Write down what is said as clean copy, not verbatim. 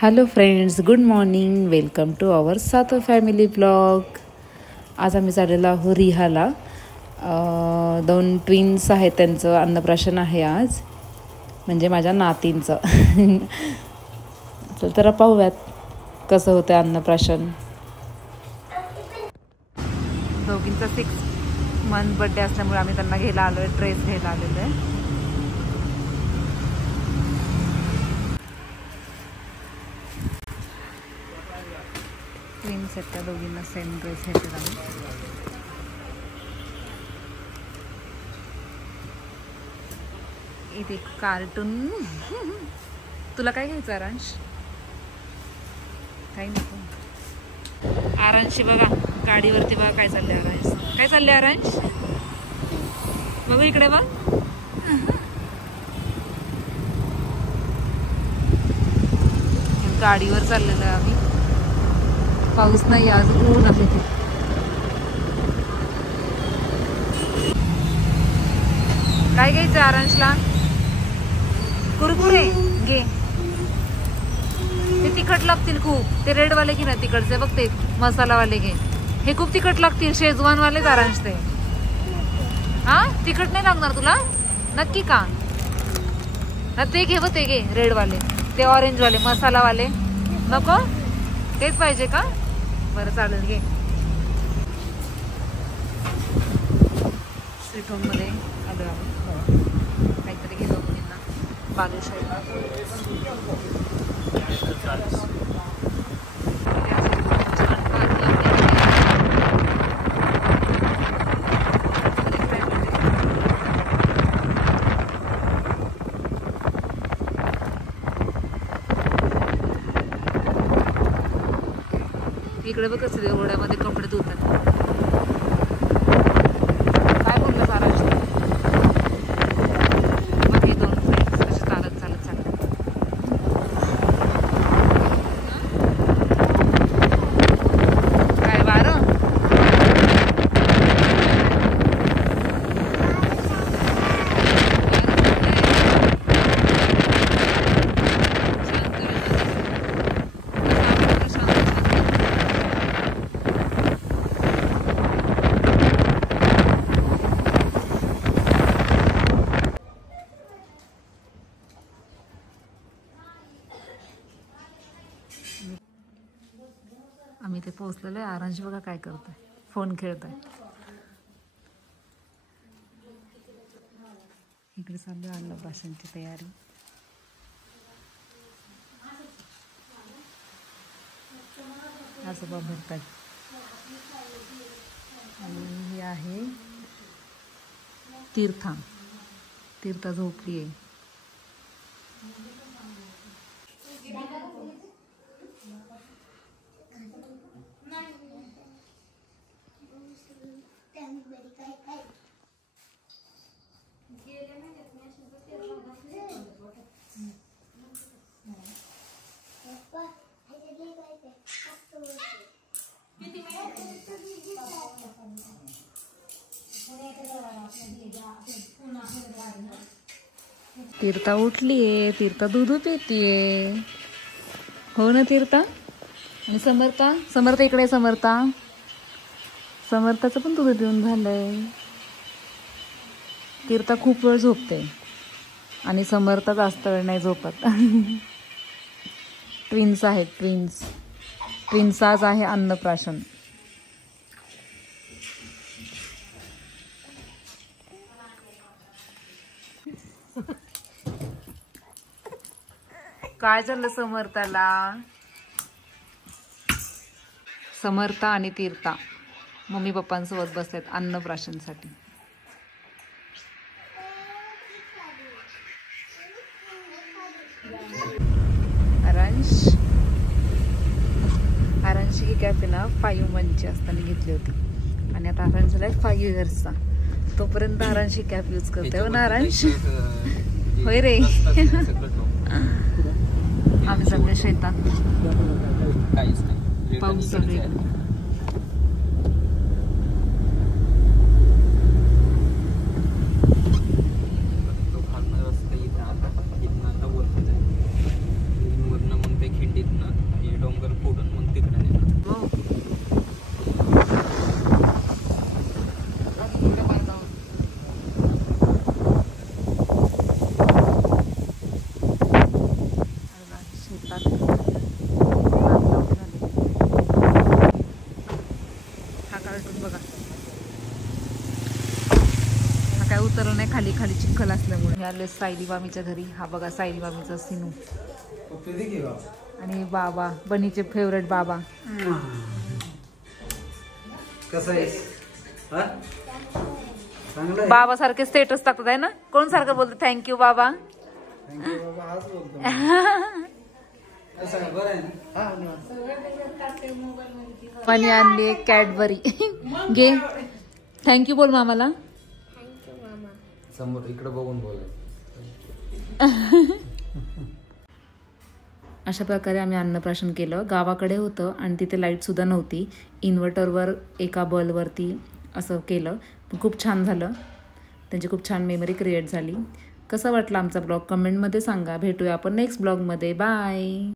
Hello friends, good morning. Welcome to our Sato family blog. आज आम्ही चाललेलो आहो रिहाला. 2 ट्विन्स आहेत, त्यांचं अन्नप्राशन आहे आज, म्हणजे माझ्या नातींचं. तर पाहूयात कसं होतं अन्नप्राशन. दोघींचा 6 मंथ बड्डे असल्यामुळे आम्ही त्यांना घ्यायला आलो आहे, ड्रेस घ्यायला आलेलो आहे. ट्विन्स आहेत, त्या दोघींना सेम ड्रेस घेतले आम्ही. इथे कार्टून. तुला काय घ्यायचं आरांश? काही नको. आरांशी बघा गाडीवरती बघा काय चाललंय. आरांश काय चाललंय? आरांश बघू इकडे बघ. गाडीवर चाललेलं आहे आम्ही. पाऊस नाही आज, ऊन आहे. काय घ्यायचं आरांशला? कुरकुरे घे. ते तिखट लागतील खूप. ते रेडवाले घे ना, तिखटचे बघ, ते मसालावाले घे. हे खूप तिखट लागतील, शेजवान वाले आरांश ते. हा, तिखट नाही लागणार तुला नक्की का? ना ते घे, व ते घे रेडवाले, ते ऑरेंज वाले मसालावाले नको. तेच पाहिजे का? बरं चालेल, घे. स्वीट होम मध्ये आलो आम्ही. काहीतरी घेतो मुलींना. बालुशाही इकडे बघ कसं ओढ्यामध्ये कपडे धुतात. काय बोललं आरांश? मग हे 2 फ्रेंड्स कसे चालत काय वारं. आम्ही ते पोहोचलेलो आहे. आरांश बघा काय करतोय, फोन खेळतोय. इकडे चालू आहे अन्नप्राशनची तयारी. आजोबा भरतात. आणि ही आहे तीर्था. तीर्था झोपली आहे. तीर्था उठलीये. तीर्था दूध पितीये. हो ना तीर्था? आणि समर्था? समर्था इकडे. समर्थाचं पण दूध पिऊन झालंय. तीर्था खूप वेळ झोपते आणि समर्था जास्त वेळ नाही झोपत. ट्विन्स आहेत, ट्विन्स आज आहे अन्नप्राशन. काय झालं समर्थाला? समर्था आणि तीर्था मम्मी पप्पांसोबत बसलेत अन्नप्राशनसाठी. आरांश ही कॅप आहे ना 5 मंथची असताना घेतली होती आणि आता आरांश झालाय 5 इयर्सचा. तोपर्यंत आरांश ही कॅप यूज करते. हो ना आरांश? होय रे. आम्ही सगळे शेतात. पाऊस सगळे. खिंडीत चिखल असल्यामुळे. मी आले सायली मामीच्या घरी. हा बघा सायली मामीचा सिनू आणि बाबा, बनीचे फेवरेट बाबा. बाबा सारखे स्टेटस टाकतात आहे ना. कोण सारखं बोलतो थँक्यू बाबा. मनी आणली कॅडबरी. घे थँक्यू बोल मामाला. समोर इकडे बघून बोल. अशा प्रकारे आम्ही अन्नप्राशन केलं. गावाकडे होतं आणि तिथे लाईटसुद्धा नव्हती. इन्व्हर्टरवर एका बल्बवरती असं केलं. खूप छान झालं. त्यांची खूप छान मेमरी क्रिएट झाली. कसा वाटला आमचा ब्लॉग कमेंटमध्ये सांगा. भेटूया आपण नेक्स्ट ब्लॉगमध्ये. बाय.